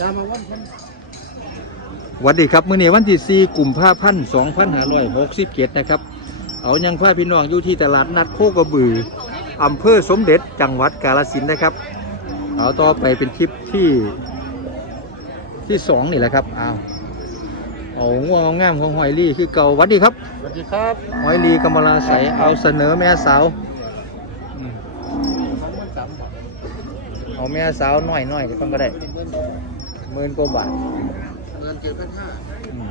จะมาวันคนสวัสดีครับมื้อนี้วันที่4กุมภาพันธ์2567นะครับ เอายังพาพี่น้องอยู่ที่ตลาดนัดโคกระบืออำเภอสมเด็จจังหวัดกาฬสินธุ์นะครับ เอาต่อไปเป็นคลิปที่ที่สองนี่แหละครับเอาเอาง่วงเอางามของหอยลี่คือเก่าหวัดดีครับสวัสดีครับหอยลีกำมะลาใสเอาเสนอแม่สาวอืมมันมันสามบาทเอาแม่สาวน้อยน้อยก็ต้องก็ได้เงิน หมื่นกว่าบาทเงินเจ็ดพันห้าอืม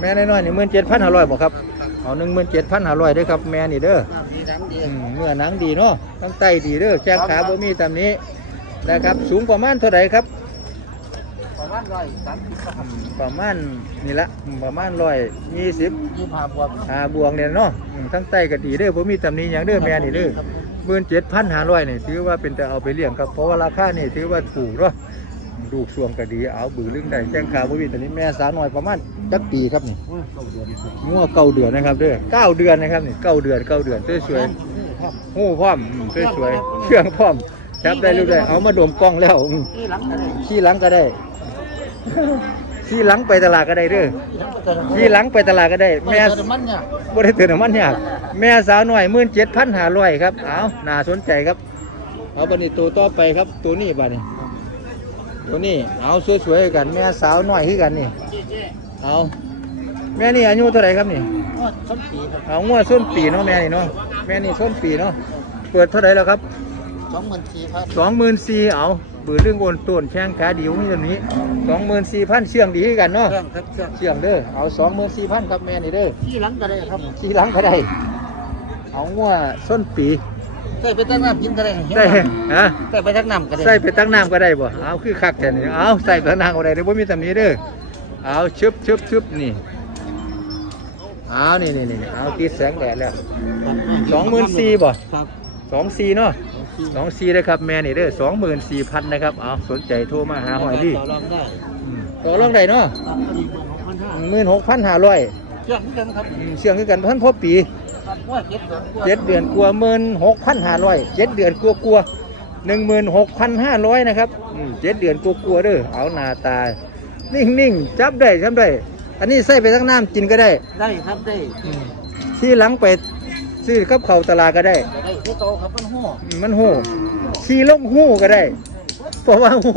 แม่น้อยๆนี่หมื่นเจ็ดพันห้าร้อยบ่ครับครับเอาหนึ่งหมื่นเจ็ดพันห้าร้อยด้วยครับ แม่นี่เด้อน้ำดีน้ำดีอืมเนื้อหนังดีเนาะทั้งไตดีเด้อแข้งขาบ่มีตามนี้นะครับสูงประมาณเท่าไหร่ครับประมาณร้อยสามสิบครับอืมประมาณนี่ละอืมประมาณร้อยยี่สิบยี่สิบห้าบวกอ่าบวงเนี่ยเนาะอืมทั้งไตก็ดีเด้อบ่มีตำหนี้อย่างเด้อแม่นี่เด้อครับ หมื่นเจ็ดพันห้าร้อยนี่ถือว่าเป็นแต่เอาไปเลี้ยงครับเพราะว่าราคานี่ถือว่าถูกเนาะลูกสวงก็ดีเอาบือลึงได้แจ้งข่าวบ่มีตอนนี้แม่สาวน้อยประมาณจักปีครับนี่ยเก้าเดือนงัวเก้าเดือนนะครับเด้อเก้าเดือนนะครับนี่เก้าเดือนเก้าเดือนสวยๆหูพร้อมอืมสวยๆเครื่องพร้อมจับได้ลูกได้เอามาดมกล้องแล้วขี่หลังก็ได้ ขี่หลังไปตลาดก็ได้เด้อนี่ขี่หลังไปตลาดก็ได้แม่แม่มันเนี่ยบ่ได้เตือนมันยากแม่สาวหน่อยหมื่นเจ็ดพันห้าร้อยครับเอาน่าสนใจครับเอาบันนี้ตัวต่อไปครับ ตัวนี้บัดนี้ตัวนี้เอาสวยๆกัน แม่สาวหน่อยคือกันนี่เจ๊เจ๊เอาแม่นี่อายุเท่าไหร่ครับนี่โอ้ยส้นปีครับเอางวดส้นปีเนาะแม่นี่เนาะแม่นี่ส้นปีเนาะเปิดเท่าไหร่แล้วครับสองหมื่นสี่พันสองหมื่นสี่เอา เบือเรื่องโอนต้นแข้งขาดีของนี่ตัวนี้สองหมื่นสี่พันเชื่องดีคือกันเนาะ เครื่องครับเครื่องเชื่องเด้อ เอาสองหมื่นสี่พันครับแม่นี่เด้อที่หลังกันเลยครับขี่หลังก็ได้ เอางัวส้นปี ใส่ไปตั้งน้ำกินกันเลยได้ ฮะ ใส่ไปตั้งน้ำกันเลยใส่ไปตั้งน้ำก็ได้บ่ เอาคือคักแค่นี้เอาใส่ไปตั้งน้ำก็ได้เด้อบ่มีตำหนี้เด้อ เอาชึบชึบชึบนี่ เอานี่นี่นี่เอาติดแสงแดดแล้วสองหมื่นสี่บ่ ครับ สองสี่เนาะสองสี่เลยครับแม่นี่เด้อสองหมื่นสี่พันนะครับเอาสนใจโทรมาหาหอยดิต่อรองได้อืมต่อรองได้เนาะครับพอดีหกพันห้าหมื่นหกพันห้าร้อยเชื่อมกันครับเชื่องคือกันพันพอปีครับว่าเจ็ดเดือนกว่าเจ็ดเดือนกลัวหมื่นหกพันห้าร้อยเจ็ดเดือนกลัวกลัวหนึ่งหมื่นหกพันห้าร้อยนะครับอืมเจ็ดเดือนกลัวกลัวเด้อเอาหน้าตา นิ่งนิ่งๆจับได้จับได้ อันนี้ใส่ไปทั้งน้ำกินก็ได้ ได้ครับได้อืมที่หลังไป ซื้อกับเขาวตลาดก็ได้ได้ที่โตครับมันหัวอืมมันหูขี่ลงหูก็ได้ เพราะว่าหู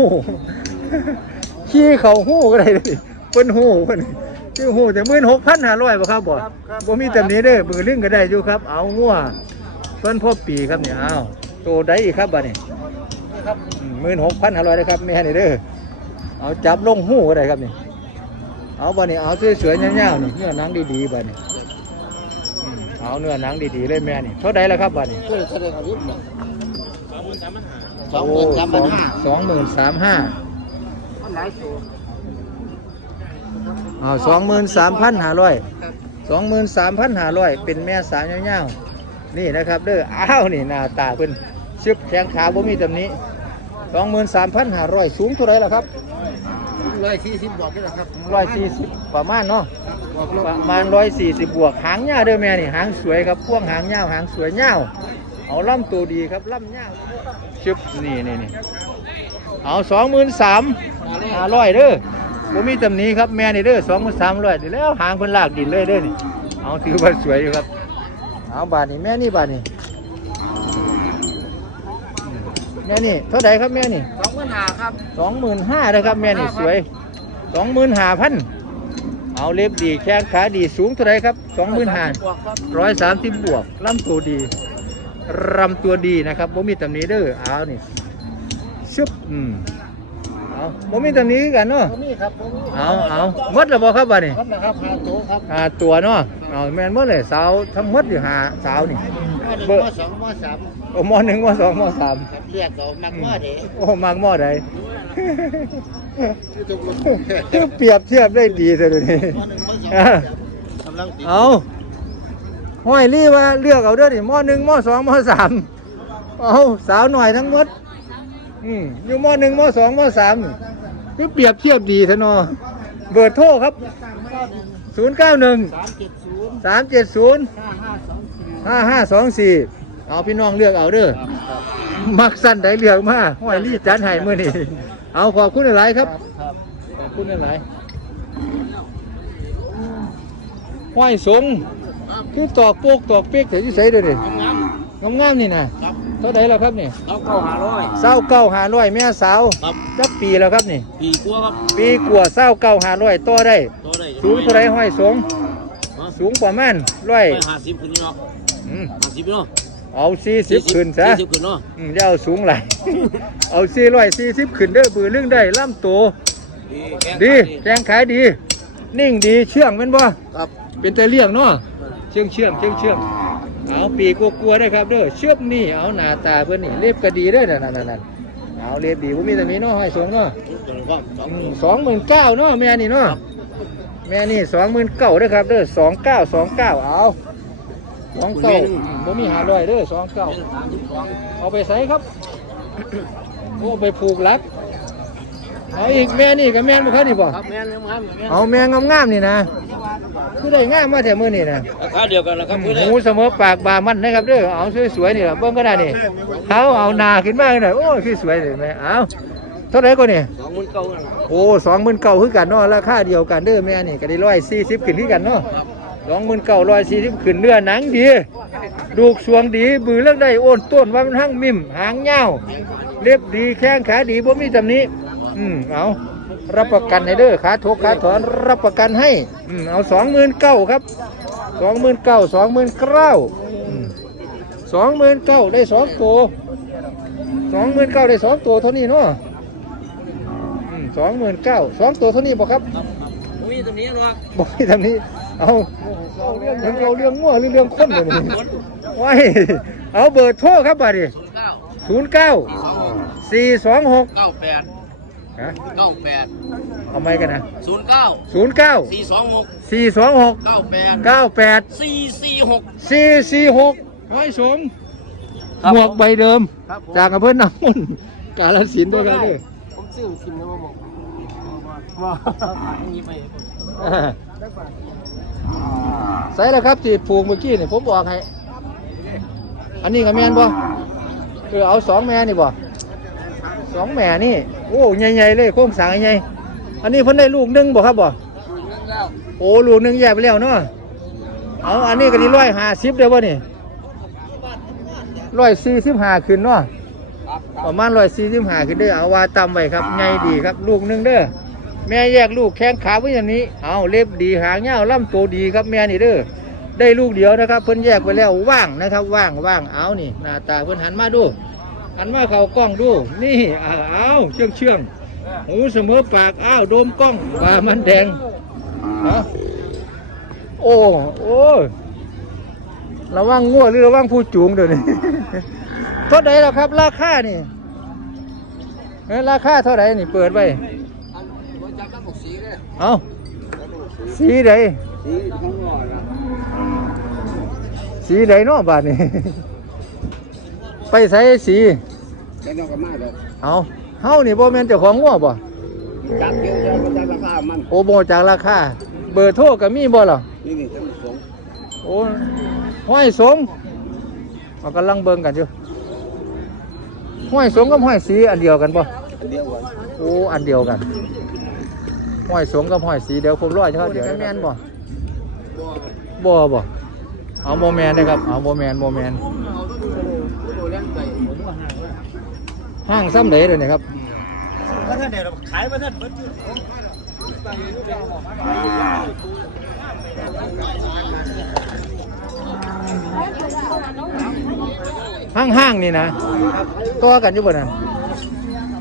ขี่เขาหูก็ได้เลยเพิ่นหูเพิ่นชื่อหูแต่หมื่นหกพันห้าร้อยบ่ครับบ่บ่มีแต่นี้เด้อมือลึงก็ได้อยู่ครับ เอางัวเพิ่นพ่อปีครับเนี่ยเอาโตได้อีกครับบัดนี้นี่ครับหมื่นหกพันห้าร้อยนะครับแม่นี่เด้อเอาจับลงหูก็ได้ครับนี่ เอาบัดนี้เอาสวยๆยาวๆนี่เนื้อหนังดีๆบัดนี้อืม เอาเนื้อหนังดีๆเลยแม่นี่เท่าใดแล้วครับบัดนี้ก็เลยแสดงอาวุธเนี่ยสองหมื่นสามพันห้าสองหมื่นสามห้ามันหลายตัวเอาสองหมื่นสามพันห้าร้อยครับสองหมื่นสามพันห้าร้อยเป็นแม่สาวยาวๆนี่นะครับเด้ออ้าวนี่หน้าตาเพิ่นชึบแข้งขาบ่มีตำหนี้สองหมื่นสามพันห้าร้อยสูงเท่าไหรล่ะครับ ร้อยสี่สิบบวกนี่แหละครับร้อยสี่สิบประมาณเนาะบวกลบประมาณร้อยสี่สิบบวกหางยาวเด้อแม่นี่หางสวยครับพ่วงหางยาวหางสวยยาวเอาล่ำตัวดีครับล่ำยาวชึบนี่นี่นี่เอาสองหมื่นสามห้าร้อยเด้อบ่มีตำหนี้ครับแม่นี่เด้อสองหมื่นสามร้อยนี่แล้วหางเพิ่นลากดินเลยเด้อนี่เอาถือว่าสวยอยู่ครับเอาบาทนี่แม่นี่บาทนี่ แม่นี่เท่าไหร่ครับแม่นี่สองหมื่นห้าครับสองหมื่นห้านะครับแม่นี่สวยสองหมื่นห้าพันเอาเล็บดีแข้งขาดีสูงเท่าไหร่ครับสองหมื่นห้าบวกครับร้อยสามสิบบวกลำตัวดีลำตัวดีนะครับบ่มีตำหนี้เด้อเอานี่ชึบอืม เอาบ่มีตำหนี้คือกันเนาะ ผมนี่ครับผมนี่เอาเอาหมดแล้วบ่ครับบัดนี้ครับนะครับหาตัวครับหาตัวเนาะ เอาแม่นหมดเลยสาวทั้งหมดอยู่หาสาวนี่มหนึ่งเบอร์มสองมสามโอ้มหนึ่งมสองมสามครับเรียกเอามักมอเด้โอ้มากหม้อใดคือเปรียบเทียบได้ดีเลยนี้มหนึ่งมสองอะกำลังติดเอาห้อยรี่ว่าเลือกเอาเด้อนี่มหนึ่งมสองมสามเอาสาวหน่อยทั้งหมด อืมอยู่มหนึ่งมสองมสามคือเปรียบเทียบดีเถอเนเบอร์โทรครับ 0 9 1สามเจ็ดศูนย์3 7 0ห้าห้าสองสี่5 5 2 4 เอาพี่น้องเลือกเอาเด้อมักสั้นได้เลือกมาห้อยรี่จันให้มื้อนี้เอาขอบคุณหลายครับครับขอบคุณหลายห้อยสงคือตอกโปกตอกเปีกแต่ที่ใส่เด้อดิงามงามนี่นะครับ เท่าไหร่แล้วครับนี่เอาเก้าหาร้อย เศร้าเก้าหาร้อยแม่สาวครับ จักปีแล้วครับนี่ ปีกลัวครับปีกว่าเศร้าเก้าหาร้อยต่อได้ ตัวได้สูงเท่าไรห้อยสงสูงประมาณร้อยไปห้าสิบขึ้นนี่เนาะอืมห้าสิบเนาะเอาสี่สิบขึ้นซะสี่สิบขึ้นเนาะอืมอย่าเอาสูงไหลาย เอาสี่ร้อยสี่สิบขึ้นเด้อบือเรื่องได้ล่ำโต ดีแกงขายดี นิ่งดีเชื่องแม่นบ่ครับ เป็นแต่เลี้ยงเนาะเชื่องเชื่องเชื่องเชื่อง เอาปีกกลัวๆด้ครับเด้อเชือมนี่เอาหน้าตาเพิ่นนี่เล็บก็ดีเด้อนั่นนั่นเอาเล็บดีบ่มีแต่มีเนาะห้อยสงเนาะสองหมื่นเก้าเนาะแม่นี่เนาะแม่นี่สองหมื่นเก้าด้อครับเด้อสองเก้าสองเก้าเอาสองเก้าบ่มีหาร้อยเด้อสองเก้าเอาไปใส่ครับโอ้ไปผูกลัก เอาอีกแม่นี่กับแม่นบ่ครับนี่บ่ครับแม่นครับแม่นเอาแม่งามๆนี่นะคือได้งามมาแต่มื้อนี่นะราคาเดียวกันแล้วครับหมูเสมอปากบามันนะครับเด้อเอาสวยๆนี่ล่ะเบิ่งก็ได้นี่เขาเอาหน้าขึ้นมาหน่อยโอ้ยคือสวยเลยแม่เอาเท่าไหร่ก็นี่สองหมื่นเก้าโอ้สองหมื่นเก้าคือกันเนาะราคาเดียวกันเด้อแม่นี่ก็ได้ร้อยสี่สิบขึ้นที่กันเนาะสองหมื่นเก้าร้อยสี่สิบขึ้นเนื้อหนังดี ดูกสวงดีบือเลือกได้โอนต้นว่ามันหั่งมิมหางเงาวเล็บดีแข้งขาดีบ่มีตำหนี้ อืมเอารับประกันให้เด้อขาทกขาถอนรับประกันให้อืมเอาสองหมื่นเก้าครับสองหมื่นเก้าสองหมื่นเก้าสองหมื่นเก้าได้สองตัวสองหมื่นเก้าได้สองตัวเท่านี้เนาะสองหมื่นเก้าสองตัวเท่านี้บอกครับมีตัวนี้หรอบอกที่ทำนี้เอาเอาเรื่องเราเรื่องงัวหรือเรื่องคนเลยนี่ไว้เอาเบอร์โทรครับบัดนี้ศูนย์เก้าศูนย์เก้าสี่สองหกเก้าแปด ฮะเก้าแปดเอาไม่กันนะศูนย์เก้าศูนย์เก้าสี่สองหกสี่สองหกเก้าแปดเก้าแปดสี่สี่หกสี่สี่หกห้อยสมครับหมวกใบเดิมครับผมจากอำเภอหนองมุ่นกาลสินธุ์ด้วยกันด้วยผมซื้อกินนะว่าบอกว่านี่ไปใส่แล้วครับที่ผูกเมื่อกี้นี่ผมบอกให้ อันนี้ก็แม่นบ่เออเอาสองแม่นี่บ่ สองแม่นี่ โอ้ใหญ่ๆเลยโค้งสร้างใหญ่ๆอันนี้เพิ่นได้ลูกหนึงบ่ครับบ่แล้วโอ้ลูกหนึงแยกไปแล้วเนาะเอาอันนี้ก็นี่ร้อยห้าสิบเด้อบ่นี่ร้อยสี่สิบห้าขึ้นเนาะครับประมาณร้อยสี่สิบห้าขึ้นเด้อเอาว่าต่ำไว้ครับใหญ่ดีครับ ลูกหนึงเด้อแม่แยกลูกแข้งขาไว้อย่างนี้ เอาเล็บดีหางยาวลำตัวดีครับแม่นี่เด้อได้ลูกเดียวนะครับ เพิ่นแยกไปแล้วว่างนะครับ ว่างว่างเอานี่หน้าตาเพิ่นหันมาดู หันมาเขากล้องดู นี่เอาเอาเชื่องเชื่องหูเสมอปากอ้าวโดมกล้องปลามันแดงโอ้โอ้ระวังงัวหรือระวังผู้จูงเดี๋ยวนี้เท่าไหร่แล้วครับ ราคานี่เอ้ยราคาเท่าไหร่นี่เปิดไว้จับน้ำหมกสีเลยเอาสีใดสีข้างนอะสีใดเนาะบาทนี่ไปใส่สี แค่นอกก็มาเลยเอาเฮานี่บ่แม่นเจ้าของงัวบ่จับเกี่ยวจะมันจะราคามันโอ้บ่จากราคาเบอร์โทรก็มีบ่ล่ะนี่นี่จะสงโอ้ห้อยสมเรากำลังเบิ่งกันอยู่ห้อยสมกับห้อยสีอันเดียวกันบ่อันเดียวกันโอ้อันเดียวกันห้อยสมกับห้อยสีเดี๋ยวผมร้อยเท่าเดียวแม่นบ่บ่บ่เอาโมแมนนะครับเอาโมแมนโมแมน ห่างว่าห้างซ้ำเดเลยนะครับถ้าท่านเดี๋ยวขายมาท่านเบิดห้างห้างๆนี่นะต่อกันอยู่บ่นั่น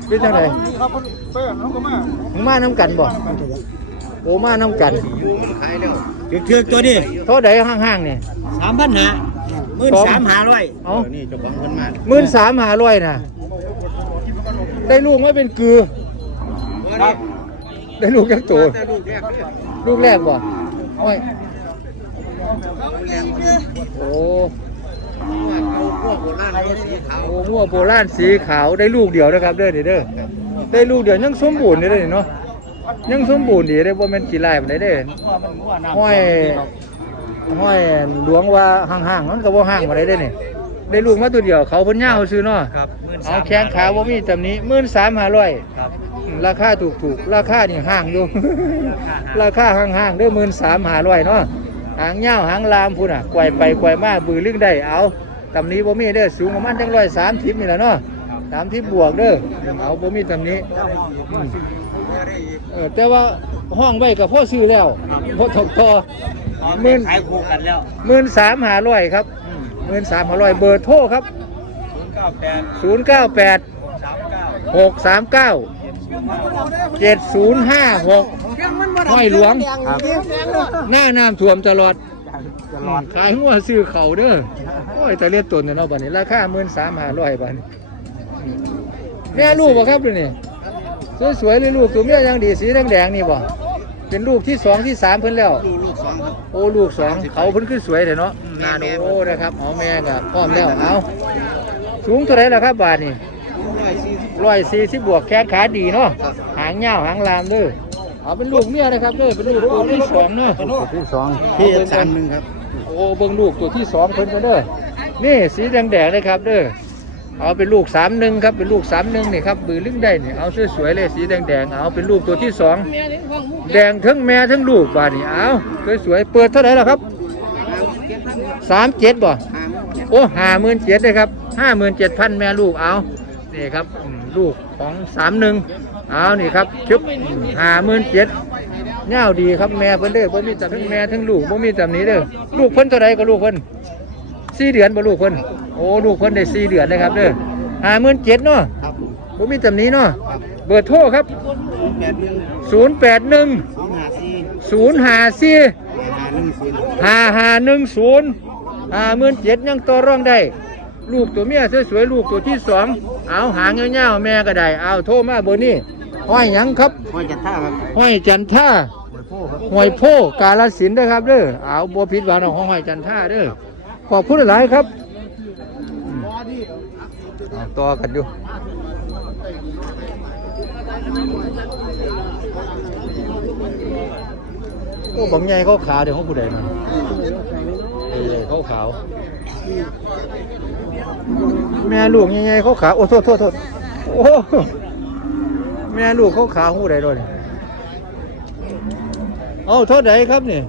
เป็นจังไดครับเพื่อนน้องก็มามึงมาน้ำกันบ่โอ้มาน้ำกันขายแล้วเถือกตัวนี้เท่าใดห้างห้างๆนี่สามพันหาหมื่นสามหาร้อยเอ้านี่เจ้าของคนมาหมื่นสามหาร้อยนะ ได้ลูกไม่เป็นกือ ครับได้ลูกยังตัวแต่ลูกแรกเนี่ยลูกแรกบ่โอ้ยโอ้เอาพวกโบราณเอาสีขาวโอ้มั่วโบราณสีขาวได้ลูกเดียวนะครับเด้อนี่เด้อได้ลูกเดียวยังสมบูรณ์อยู่เด้อนี่เนาะยังสมบูรณ์ดีได้บ่แม่นกี่ลายปานใดเด้อห้อยห้อยหลวงว่าห่างๆมันก็บ่ห่างมาได้เด้อนี่ ได้ลูกมาตัวเดียว เขาเพิ่นยาวซื้อเนาะครับเอาแข้งขาบ่มีตำหนี้13,500ครับอืมราคาถูกถูกๆราคานี่ห่างอยู่ ราคาห่างๆเด้อหมื่นสามหาร้อยเนาะหางเงาวหางลามพุ่นอะไกวไปไกวมาบือลึกได้เอาตำนี้บ่มีเด้อสูงประมาณจังร้อยสามทิพนี่แหละเนาะสามทิพบวกเด้อเอาบ่มีตำนี้อืมเออแต่ว่าห้องไว้กับพ่อซื้อแล้วพ่อถกต่อหมื่นขายคู่กันแล้ว หมื่นสามหาร้อยครับ หมื่นสามหาร้อยเบอร์โทรครับศูนย์เก้าแปดศูนย์เก้าแปดสามเก้าหกสามเก้าเจ็ดศูนย์ห้าหกห้อยหลวง หน้าน้ำท่วมตลอดตลอดขายหัวซื้อเขาเด้อโอ้ยแต่เลียดตนเนี่ยเนาะบัดนี้ราคาหมื่นสามหาร้อยบาทแม่ลูกบ่ครับดูนี่สวยๆเลยลูกตัวเมียยังดีสีแดงๆนี่บ่เป็นลูกที่สองที่สามเพิ่นแล้ว ลูกลูกสองครับโอ้ลูกสองเขาเพิ่นขึ้นสวยเลยเนาะนาโนโอ้นะครับเอาแม่กับพร้อมแล้วเอาสูงเท่าไหรล่ะครับบาทนี่ร้อยสี่สิบร้อยสี่สิบบวกแข้งขาดีเนาะหางเงาวหางลามเด้อเอาเป็นลูกเมียนะครับเด้อเป็นลูกตัวที่สองเนาะที่สองที่สามหนึ่งครับโอ้เบิ่งลูกตัวที่สองเพิ่นกันเด้อนี่สีแดงๆเลยครับเด้อ เอาเป็นลูกสามหนึ่งครับเป็นลูกสามหนึ่งนี่ครับบือลึงได้นี่เอาสวยๆเลยสีแดงๆเอาเป็นลูกตัวที่สองแดงทั้งแม่ทั้งลูกบานี่เอาสวยๆเปิดเท่าไหร่ล่ะครับสามเจ็ดบ่โอ้ห้าหมื่นเจ็ดเลยครับห้าหมื่นเจ็ดพันแม่ลูกเอานี่ครับลูกของสามหนึ่งเอานี่ครับชุบห้าหมื่นเจ็ดเน่าดีครับแม่เพิ่นเด้อบ่มีแต่ทั้งแม่ทั้งลูกบ่มีแต่นี้เด้อลูกเพิ่นเท่าไรก็ลูกเพิ่นสี่เดือนบ่ลูกเพิ่น โอ้ลูกเพิ่นได้สี่เดือนนะครับเด้อห้าหมื่นเจ็ดเนาะครับบ่มีแต่นี้เนาะเบอร์โทรครับแปดหนึ่งศูนย์แปดหนึ่งสองห้าสี่ศูนย์ห้าสี่ห้าหนึ่งศูนย์ห้าห้าหนึ่งศูนย์ห้าหมื่นเจ็ดยังต่อรองได้ ลูกตัวเมียสวยๆลูกตัวที่สองเอาหางเงี้ยวๆแม่ก็ได้เอาโทรมาเบอร์นี้ห้อยหยังครับห้อยจัดท่าครับห้อยจันท่าหอยโพครับห้อยโพกาลสินธุ์เด้อครับเด้อเอาบัวพิษหวานของห้อยจันท่าเด้อขอบคุณหลายครับอืมเอา ต่อกันอยู่โอ้บังใหญ่เขาขาวเดี๋ยวเขาผู้ใดมาเอ้ยเขาขาว แม่ลูกยังไงเขาขาวโอ้โทษโทษโทษโอ้แม่ลูกเขาขาวหูใดด้วยเนี่ยเอาเท่าใดครับนี่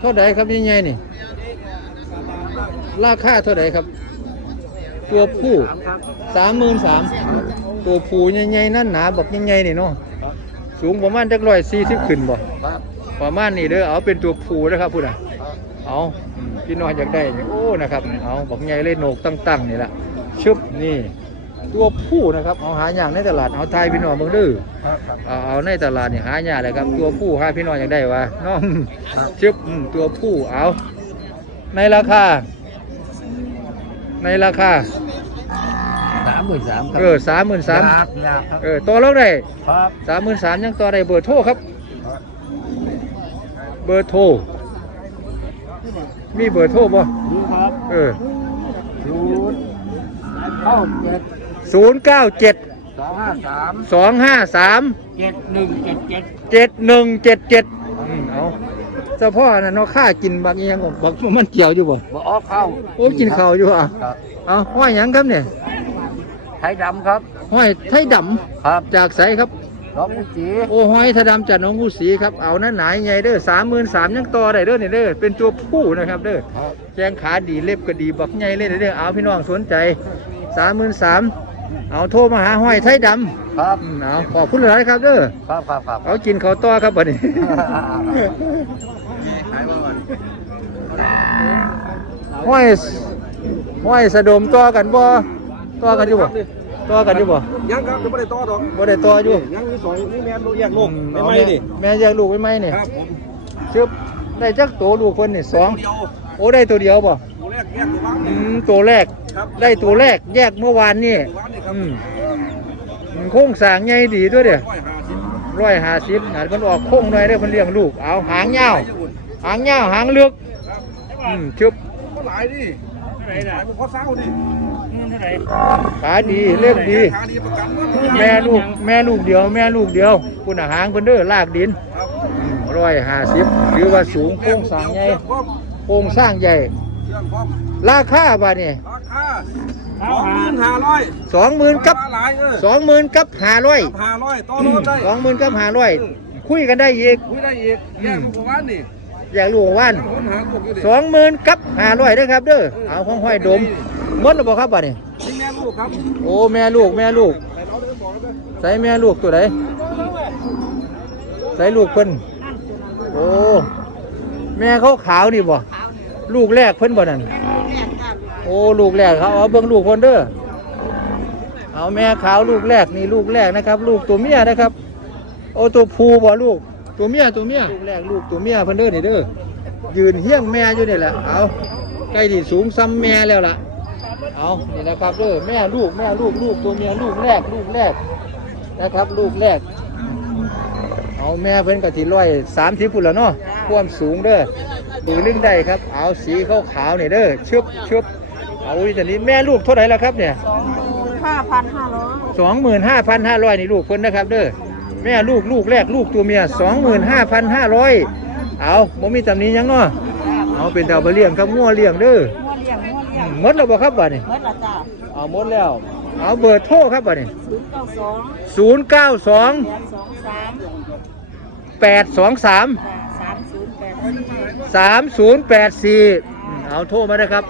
เท่าใดครับยังไงนี่ ราคาเท่าใดครับ ตัวผู้สามหมื่นสามตัวผู้ใหญ่ๆนั่นหนาบักใหญ่ๆนี่เนาะสูงประมาณจักร้อยสี่สิบขึ้นบ่ครับประมาณนี้เด้อเอาเป็นตัวผู้นะครับพูดอะเอาอืมพี่น้องอยากได้นี่โอ้นะครับเอาบอกใหญ่เลยโหนกตั้งๆนี่แหละชึบนี่ตัวผู้นะครับเอาหาอย่างในตลาดเอาไทยพี่น้องเมืองดื้อครับครับเอาเอาในตลาดนี่หาอย่างเลยครับ ตัวผู้หาพี่น้องอยากได้วะเน้องชึบอืมตัวผู้เอาในราคา ในราคาสามหมื่นสามครับเออสามหมื่นสามยากยากครับเออตัวเราได้ครับสามหมื่นสามยังต่อได้เบอร์โทรครับ เบอร์โทรมีเบอร์โทรบ่นี่ครับเออศูนย์เก้าเจ็ดศูนย์เก้าเจ็ดสองห้าสามสองห้าสามเจ็ดหนึ่งเจ็ดเจ็ดเจ็ดหนึ่งเจ็ดเจ็ดเอา เฉพาะน่ะเนาะค่ากินบางอยังบักมันเกี่ยวอยู่บ่บ่ออกเข้าโอ้กินข้าวอยู่อะครับเอาห้อยหยังครับเนี่ยไทยดำครับ ห้อยไทยดครับำจากไสครับดอกกุจีโอ้ห้อยไทยดำจากหน้องผู้สีครับเอานั่นหนายใหญ่เด้อสามหมื่นสามยังต่อได้เด้อเนี่ยเด้อเป็นตัวผู้นะครับเด้อครับแจงขาดีเล็บก็ดีบักใหญ่เลยเด้อเอาพี่น้องสนใจสามหมื่นสาม เอาโทรมาหาห้อยไทยดำครับ อืมเอาขอบคุณหลายครับเด้อครับครับครับเอากินข้าวต้อครับบัดนี้ ขายว่าวันห้อยห้อยสะดมต่อกันบ่ต่อกันอยู่บ่ต่อกันอยู่บ่ยังครับจะไม่ได้ต่อดอกบ่ได้ต่ออยู่ยังมีสอยนี่แมนลูกแยกลูกอืไม่ไม่นี่แม่แยกลูกไว้ไหมนี่ครับผมชึบได้จักโตลูกเพิ่นนี่สองเดียวโอ้ได้ตัวเดียวบ่ตัวแรกแยกตัวบ้างอืมตัวแรก ครับได้ตัวแรกแยกเมื่อวานนี่ตัวบ้านนี่ครับ อืมอืมโค้งสร้างใหญ่ดีด้วยเด้อร้อยห้าสิบร้อยห้าสิบอาจมันออกโค้งหน่อยเด้อเพิ่นเลี้ยงลูก เอาหางยาว หางยาวหางลึกอืมชึบก็หลายดิไหนไหนมันพอเศร้าดิขาดีเล็บดีขาดีประกันว่าแม่ลูกแม่ลูกเดียว แม่ลูกเดียวคุณอาหางเพิ่นเด้อลากดินครับร้อยห้าสิบหรือว่าสูงโค้งสร้างใหญ่เชื่อมพร้อมโครงสร้างใหญ่เชื่อมพร้อมราคาบาดนี่ราคา สองหมื่นห้าร้อยสองหมื่นกับหลายเออสองหมื่นกับห้าร้อยห้าร้อยต่อรถได้สองหมื่นกับห้าร้อยคุยกันได้อีกคุยได้อีกแยกของวันนี่อยากรู้ว่านคนหาพวกอยู่ดิสองหมื่นกับห้าร้อยนะครับเด้อเอาของห้อยดมหมดแล้วบ่ครับบัดนี้นี่แม่ลูกครับโอ้แม่ลูกแม่ลูกไปเราเดินบอกกันใส่แม่ลูกตัวไหนใส่ลูกเพิ่นโอ้แม่เขาขาวนี่บ่ลูกแรกเพิ่นบ่นั่น โอ้ลูกแรกเขาเอาเบิ่งลูกเพิ่นเด้อเอาแม่ขาวลูกแรกนี่ลูกแรกนะครับ ลูกตัวเมียนะครับ โอ้ตัวผู้บ่ลูก ตัวเมียตัวเมียลูกแรกลูกตัวเมียเพิ่นเด้อนี่เด้อยืนเฮี้ยงแม่อยู่นี่แหละเอาใกล้ที่สูงซ้ำแม่แล้วล่ะเอานี่นะครับเด้อแม่ลูกแม่ลูกลูกตัวเมียลูกแรกลูกแรกนะครับ ลูกแรก เอาแม่เพิ่นกะทิร้อยสามสิบปุ่นแล้วเนาะความสูงเด้อดูลึงได้ครับ เอาสีขาวขาวนี่เด้อชึบชึบ เอาอีตอนนี้แม่ลูกเท่าไหร่แล้วครับเนี่ยห้าพันห้าร้อยสองหมื่นห้าพันห้าร้อยนี่ลูกเพิ่นนะครับเด้อแม่ลูกลูกแรกลูกตัวเมียสองหมื่นห้าพันห้าร้อยเอาบ่มีตำหนี้ยังเนาะเอาเป็นดาวไปเลี้ยงครับงัวเลี้ยงเด้อมัวเลี้ยงมัวเลี้ยงหมดแล้วบ่ครับบัดนี้เมื่อละจ้าเอาหมดแล้ว เอาเบอร์โทรครับบัดนี้ศูนย์เก้าสองศูนย์เก้าสองแปดสองสามแปดสองสามสามศูนย์แปดสามศูนย์แปดสี่เอาโทรมาเลยครับ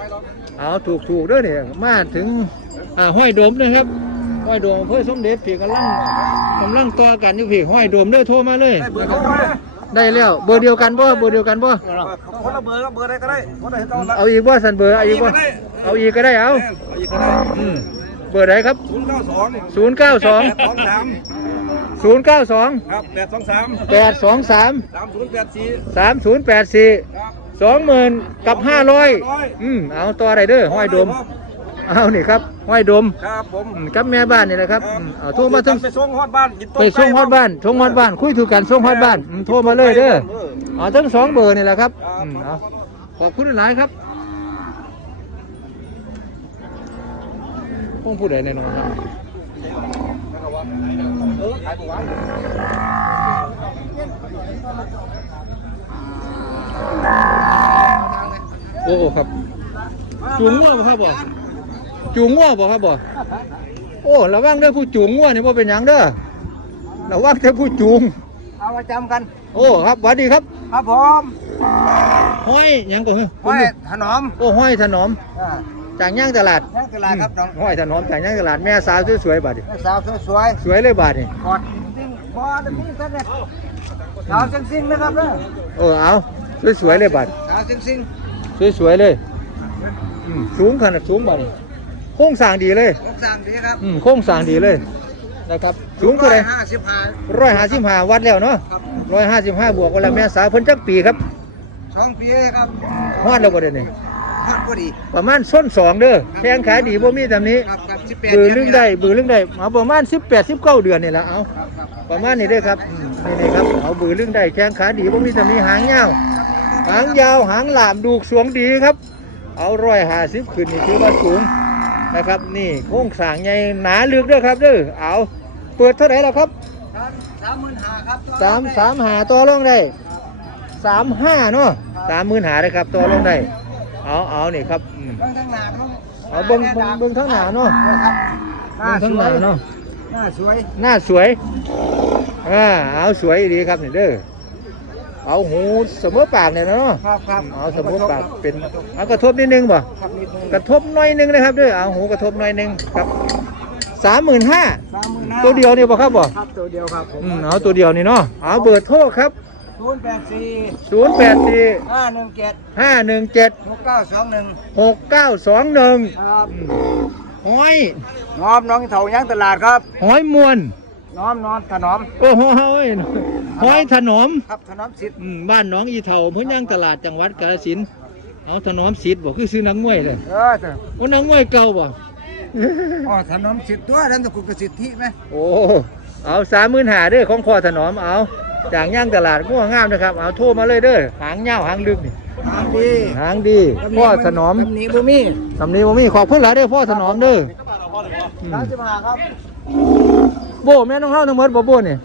เอาถูกถูกๆเด้วยเนี่ยมาถึงอ่าห้อยโดมนะครับห้อยโดมอำเพื่อสมเด็จผีกำลังกำลังต่อกันอยู่ผีห้อยโดมเด้อโทรมาเลยได้เบอร์เขามาได้แล้วเบอร์เดียวกันบ่เบอร์เดียวกันบ่คนละเบอร์ก็เบอร์ได้ก็ได้คนละเท่าละเอาอีกบ่สันเบอร์เอาอีกบ่เอาอีกก็ได้เอาเอาอีกก็ได้อืมเบอร์ไหนครับศูนย์เก้าสองศูนย์เก้าสองสองสามศูนย์เก้าสองครับแปดสอง สามแปดสองสามสามศูนย์แปดสี่สามศูนย์แปดสี่ครับสองหมื่นกับห้าร้อยอืมเอาต่ออะไรเด้อห้อยโดม เอานี่ครับห้อยโดมครับผมอืมกับแม่บ้านนี่แหละครับอืมเอาโทรมาถึงไปส่งฮอดบ้านกินต้มไปส่งฮอดบ้านส่งฮอดบ้านคุยถูกกันส่งฮอดบ้านอืมโทรมาเลยเด้อเอาทั้งสองเบอร์นี่แหละครับอืมเอาขอบคุณหลายครับพงผู้ใดแน่นอนครับเออขายหมูหวาน โอ้โอ้ครับ จูงงัวบ่ครับบ่จูงงัวบ่ครับบ่โอ้ระวังเด้อผู้จูงงัวนี่บ่เป็นหยังเด้อระวังเด้อผู้จูง เอามาจำกัน โอ้ครับสวัสดีครับ ครับผมห้อยหยังก็เฮ้ยห้อยถนอมโอ้ห้อยถนอมอ่าจากย่างตลาดนั่นคือลาครับน้องห้อยถนอมจากย่างตลาดแม่สาวสวยๆบาดนี่แม่สาวสวยสวยเลยบาดนี่ๆกอดซิ่งบอดนี่ท่านเนี่ยสาวซิ่งๆนะครับเด้อโอ้เอาสวยๆเลยบาดสาวซิ่ง สวยๆเลยอืมสูงขนาดสูงบาดนี่โค้งสร้างดีเลยๆผมสามดีครับอืมโค้งสร้างดีเลยนะครับ สูงเท่าไหร่ห้าสิบห้าร้อยห้าสิบห้าวัดแล้วเนาะครับร้อยห้าสิบห้าบวกกันแล้วแม่สาวเพิ่นจักปีครับสองปีครับฮอดแล้วบ่เดี๋ยวนี้ฮอดพอดีประมาณส้นสองเด้อแข้งขาดีบ่มีแบบนี้ ครับครับสิบแปดบือลึงได้บือลึงได้เอาประมาณ 18 19เดือนนี่ละเอาครับครับประมาณนี้เด้อครับอืมนี่นี่ครับเอาบือลึงได้แข้งขาดีบ่มีแบบนี้หางยาว หางยาวหางหลามดูกสวงดีครับ เอาร้อยห้าสิบขึ้นนี่ถือว่าสูงนะครับนี่โค้งสร้างใหญ่หนาลึกเด้อครับเด้อเอาเปิดเท่าไหร่แล้วครับครับสามหมื่นห้าครับสามสามหาต่อรองได้สามห้าเนาะสามหมื่นหาเลยครับต่อรองได้เอาเอานี่ครับอืมเบิ้งทั้งหน้าทั้งเอาเบิ้งเบิ้งเบิ้งทั้งหน้าเนาะครับหน้าเบิ้งสทั้งหวน้ายเนาะหน้าสวยหน้าสวยอ่าเอาสวยดีครับนี่เด้อ เอาหูเสมอปากเนี่ยเนาะครับครับเอาเสมอปากเป็นเอากระทบนิดนึงบ่ครับนิดนึงกระทบหน่อยนึงนะครับเด้อเอาหูกระทบหน่อยนึงครับสามหมื่นห้าสามหมื่นห้าตัวเดียวนี่บ่ครับบ่ครับตัวเดียวครับผมอืมเอาตัวเดียวนี่เนาะเอาเบอร์โทรครับศูนย์แปดสี่ศูนย์แปดสี่ห้าหนึ่งเจ็ดห้าหนึ่งเจ็ดหกเก้าสองหนึ่งหกเก้าสองหนึ่งครับห้อยน้อมน้องเถายังตลาดครับห้อยมวนน้อมน้อมถนอมโอ้โหย ห้อยถนอมครับถนอมสิทธิ์อืมบ้านหน้องอีเถาพุ่นย่างตลาดจังหวัดกาฬสินธุ์เอาถนอมสิทธิ์บอกคือซื้อนักมวยเลยเออเถอะโอ้นักมวยเก่าบ่ อ๋อถนอมสิทธิ์ตัวนั้นตะกุกสิทธิไหมโอ้ เอาสามหมื่นหาเด้อของพ่อถนอมเอาจากย่างตลาดง่วงงามนะครับ เอาโทรมาเลยเด้อหางเงาวหางลึกนี่ตามดีหางดีพ่อถนอมตำหนิบุมีสำนีบ่มีขอบคุณหลายเด้อพ่อถนอมเด้ออืมสามสิบห้าครับ โบแม่น้องเฮาทั้งหมดบ่โบนี่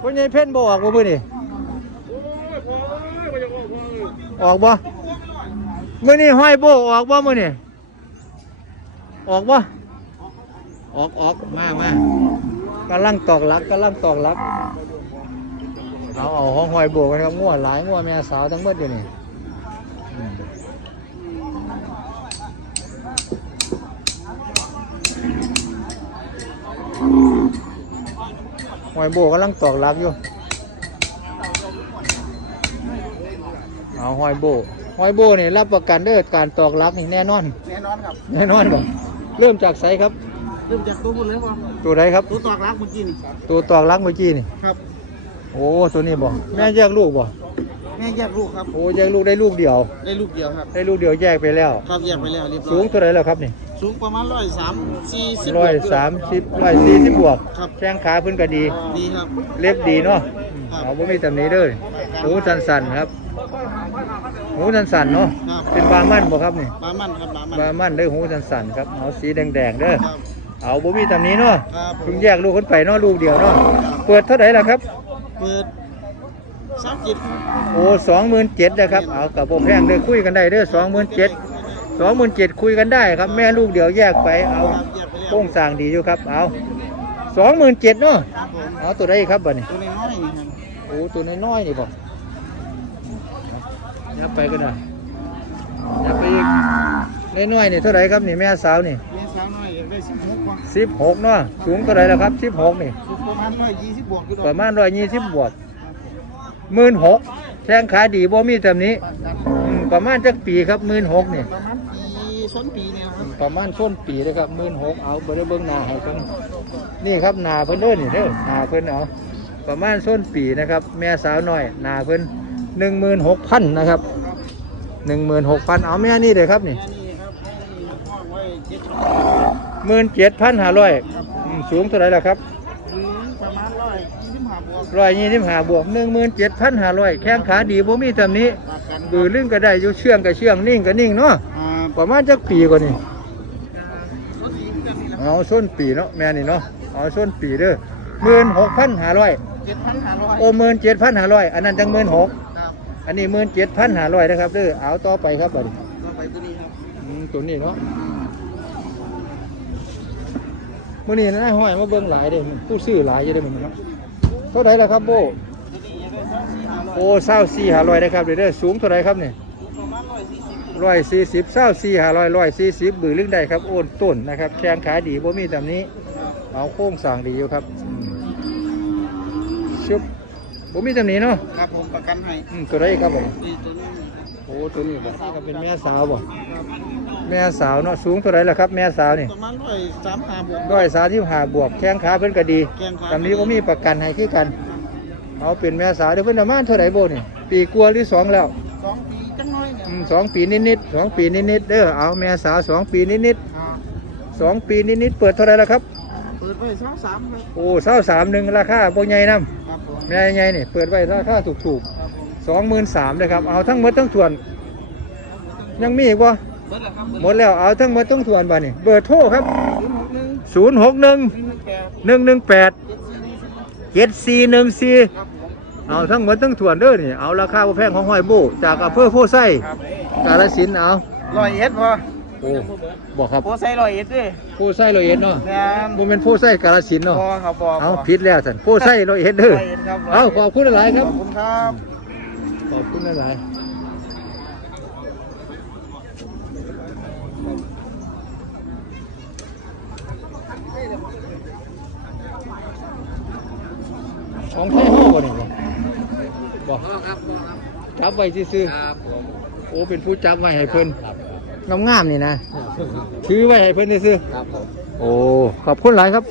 พ่อใหญ่เพ่นบ่ออกบ่มื้อนี่ออกบ่มื่อนี้ห้อยโบออกบ่มื่อนี้ออกบ่ออกออกมามากำลังตอกหลักกำลังตอกหลักเอาเอาห้องห้อยโบกันครับงัวหลายงัวแม่สาวทั้งหมดเดี๋ยวนี้ อืมห้อยโบกำลังตอกหลักอยู่เอาห้อยโบห้อยโบนี่รับประกันเด้อการตอกหลักนี่แน่นอน แน่นอนครับ แน่นอนบ่เริ่มจากไสครับ เริ่มจากตัวบนเลยครับตัวใดครับ ตัวตอกรักเมื่อกี้นี่ตัวตอกหลักเมื่อกี้นี่ครับ โอ้ตัวนี้บ่แม่แยกลูกบ่แม่แยกลูกครับโอ้แยกลูกได้ลูกเดียว ได้ลูกเดียวครับ ได้ลูกเดียวแยกไปแล้ว ครับแยกไปแล้วเรียบร้สูอยงเท่าไหรแล้วครับนี่ สูงประมาณร้อยสามสี่สิบร้อยสามสิบร้อยสี่สิบบวกครับแข้งขาเพิ่นก็ดี ดีครับ เล็บดีเนาะครับเอาบ่มีตำหนิเด้อหูสันๆครับหูสันๆเนาะครับเป็นบามั่นบ่ครับนี่บามันครับบามันบามั่นเด้อหูสันๆครับเอาสีแดงๆเด้อครับเอาบ่มีตำหนิเนาะครับเพิ่งแยกลูกคนไปเนาะลูกเดียวเนาะเปิดเท่าไหร่ล่ะครับ เปิดสามจิตโอ้สองหมื่นเจ็ดนะครับ เอากับโบแพงเด้อคุยกันได้เด้อสองหมื่นเจ็ด สองหมื่นเจ็ดคุยกันได้ครับแม่ลูกเดียวแยกไปเอาครับแยกไปแล้วโค้งสร้างดีอยู่ครับเอาสองหมื่นเจ็ดเนาะครับผมเอาตัวใดครับบัดนี้ตัวน้อยๆนี่ครับโอ้ตัวน้อยๆนี่บ่ยับไปก็ได้ยับไปอีกน้อยๆนี่เท่าไหร่ครับนี่แม่สาวนี่แม่สาวน้อยอยากได้สิบหกกว่าสิบหกเนาะสูงเท่าไหร่แล้วครับสิบหกนี่สูงประมาณร้อยยี่สิบบวกอยู่ดอกประมาณร้อยยี่สิบบวกหมื่นหกแข้งขาดีบ่มีแบบนี้อืมประมาณจักปีครับหมื่นหกนี่ประมาณปี ส้นปีเนี่ยครับประมาณต้นปีนะครับหมื่นหกเอาบ่ได้เบิ่งหน้าให้เพิ่นนี่ครับหน้าเพิ่นเด้อนี่เด้อหน้าเพิ่นเอาประมาณต้นปีนะครับ แม่สาวน้อยหน้าเพิ่นหนึ่งหมื่นหกพันนะครับหนึ่งหมื่นหกพันเอาแม่นี่เด้อครับนี่แม่นี่ครับแม่นี่ห้องไว้เจ็ดหมื่นเจ็ดพันห้าร้อยสูงเท่าไหร่ล่ะครับหรือประมาณร้อยยี่สิบห้าบวกร้อยยี่สิบห้าบวกหนึ่งหมื่นเจ็ดพันห้าร้อยแข้งขาดีบ่มีแบบนี้ปากกันบือลึงก็ได้อยู่เชื่องก็เชื่องนิ่งก็นิ่งเนาะอ่า ประมาณจักปีกว่านี่รถสีกันนี่แหละเอาส้นปีเนาะแม่นี่เนาะเอาส้นปีเด้อหมื่นหกพันห้าร้อยเจ็ดพันห้าร้อยโอ้หมื่นเจ็ดพันห้าร้อยอันนั้นจังหมื่นหกครับอันนี้หมื่นเจ็ดพันห้าร้อยนะครับเด้อเอาต่อไปครับบัดนี้ต่อไปตัวนี้ครับอืมตัวนี้เนาะมื่อนี้นายห้อยมาเบิ่งหลายเด้อผู้ซื้อหลายอยู่เด้อมันเนาะเท่าไหร่ล่ะครับโบตัวนี้จะได้สามสี่ห้าร้อยโอ้เศร้าสี่ห้าร้อยนะครับเด้อเด้อสูงเท่าไหร่ครับนี่ป ร้อยสี่สิบเศร้าสี่ห้าร้อยร้อยสี่สิบบือลึกได้ครับโอนต้นนะครับแข้งขาดีบ่มีแบบนี้เอาโค้งสร้างดีอยู่ครับอืมชุบบ่มีแบบนี้เนาะครับผมประกันให้อืมตัวใดครับผมนี่ตัวนี้โอ้ตัวนี้บ่นี่ก็เป็นแม่สาวบ่ครับแม่สาวเนาะสูงเท่าไหรล่ะครับ แม่สาวนี่ประมาณร้อยสามห้าบวกร้อยสามที่หาบวกแข้งขาเพิ่นก็ดีแกงขาตำนี้บ่มีประกันให้คือกัน เอาเป็นแม่สาวเดี๋ยวเพิ่นประมาณเท่าไหร่โบนี่ปีกลัวาหรือสองแล้วสองปีจังน้ อยเนี่ยอืมสองปีนิดๆสองปีนิดๆเด้อเอาแม่สาวสองปีนิดอ่าๆสองปีนิดๆเปิดเท่าไหรล่ะครับ เปิดไว้สองสามครับโอ้เศร้าสามหนึ่งราคาบ่ใหญ่นํครับผมแม่ใหญ่นี่เปิดไว้ราคาถูกครับผมๆสองหมื่นสามเลยครับเอาทั้งหมดทั้งส่วน ยังมีอีกบ่เบิดแล้วครับหมดแล้วเอาทั้งหมดทั้งส่วนบ่นี่เบอร์โทรครับศูนย์หกหนึ่งศูนย์หกหนึ่งหนึ่งหนึ่งแปดหนึ่งหนึ่งแปดเจ็ดสี่หนึ่งสี่ครับผม เอาทั้งหมดทั้งส่วนเด้อนี่เอาราคาบ่แพงของห้อยโบจากอำเภอโพไซครับกาฬสินธุ์เอาร้อยเอ็ดพอโอ้บอกครับโอ้ใส่ร้อยเอ็ดด้วยโพไซร้อยเอ็ดเนาะงานบ่แม่นโพไซกาฬสินธุ์พเนาะอครับพอเอาผิดแล้วท่านโพไซร้อยเอ็ดเด้อร้อยเอ็ดครับเอาขอบคุณหลายๆคขรับอบคุณครับ ขอบคุณหลายของไทยเฮาบ่นี่ บ่บ่จับไว้ซื่อๆโอ้เป็นผู้จับไว้ให้เพิ่นงามๆนี่นะ ถือไว้ให้เพิ่นซื่อครับผมๆโอ้ขอบคุณหลายครับ